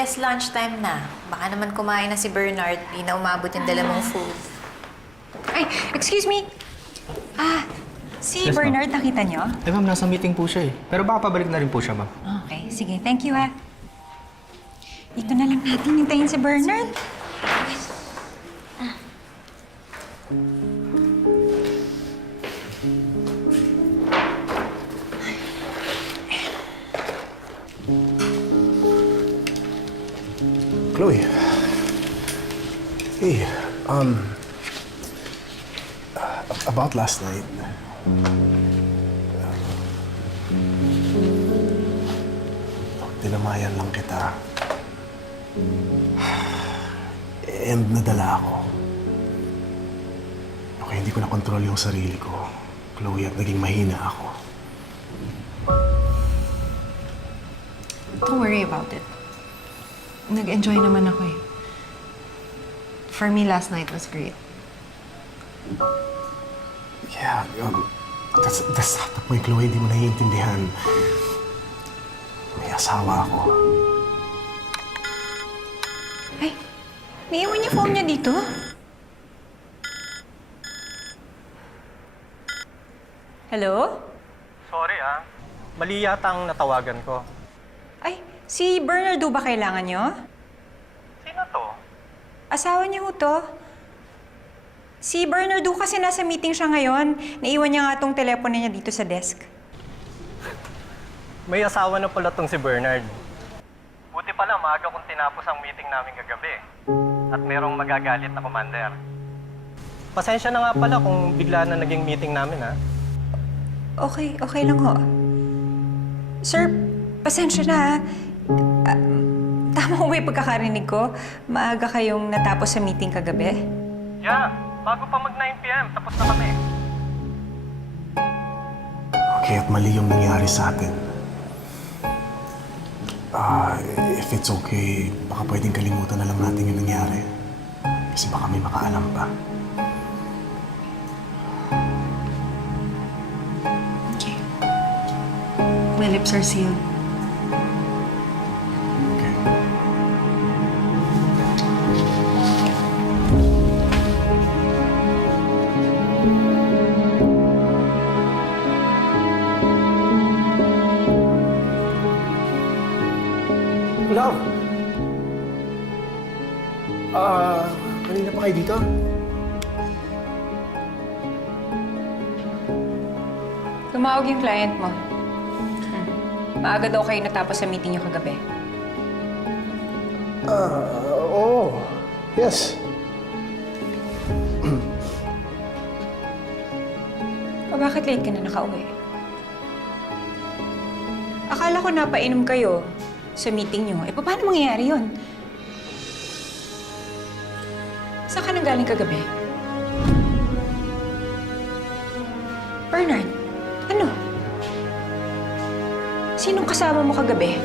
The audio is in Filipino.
best lunchtime na. Baka naman kumain na si Bernard. Di na umabot yung dala mong food. Ay, excuse me. Ah, si Yes, ma'am. Bernard, nakita niyo? Eh ma'am, nasa meeting po siya eh. Pero baka pabalik na rin po siya ma'am. Okay, sige. Thank you, ah. Dito na lang natin hintayin si Bernard. Chloe. Hey, um, uh, about last night. Uh, tinamayan lang kita. And nadala ako. Okay, hindi ko na kontrol yung sarili ko. Chloe, at naging mahina ako. Don't worry about it. Nag-enjoy naman ako eh. For me, last night was great. Yeah, um, that's, that's not the point, Chloe. Hindi mo naiintindihan. May asawa ako. Ay, naiwan niya phone niya dito. Hello? Sorry ah. Mali yata ang natawagan ko. Ay, si Bernardo ba kailangan niyo? Sino to? Asawa niya ho to. Si Bernardo kasi nasa meeting siya ngayon. Naiwan niya nga tong telepono niya dito sa desk. May asawa na pala tong si Bernard. Buti pala maaga kung tinapos ang meeting namin kagabi. At merong magagalit na commander. Pasensya na nga pala kung bigla na naging meeting namin ha. Okay, okay lang ho. Sir, pasensya na. ha. Ah, tama ba yung pagkakarinig ko? Maaga kayong natapos sa meeting kagabi? Yeah, bago pa mag 9pm, tapos na kami. Okay, at mali yung nangyari sa atin. Ah, if it's okay, baka pwedeng kalimutan na lang natin yung nangyari. Kasi baka may makaalam pa. Okay. My lips are sealed. Love! Ah, kanina pa kayo dito? Tumawag yung client mo. Hmm. Maaga daw kayo natapos sa meeting niyo kagabi. Ah, oo. Yes. O bakit late ka na nakauwi? Akala ko napainom kayo sa meeting niyo. Eh, paano mangyayari yun? Saan ka nang galing kagabi? Bernard, ano? Sinong kasama mo kagabi?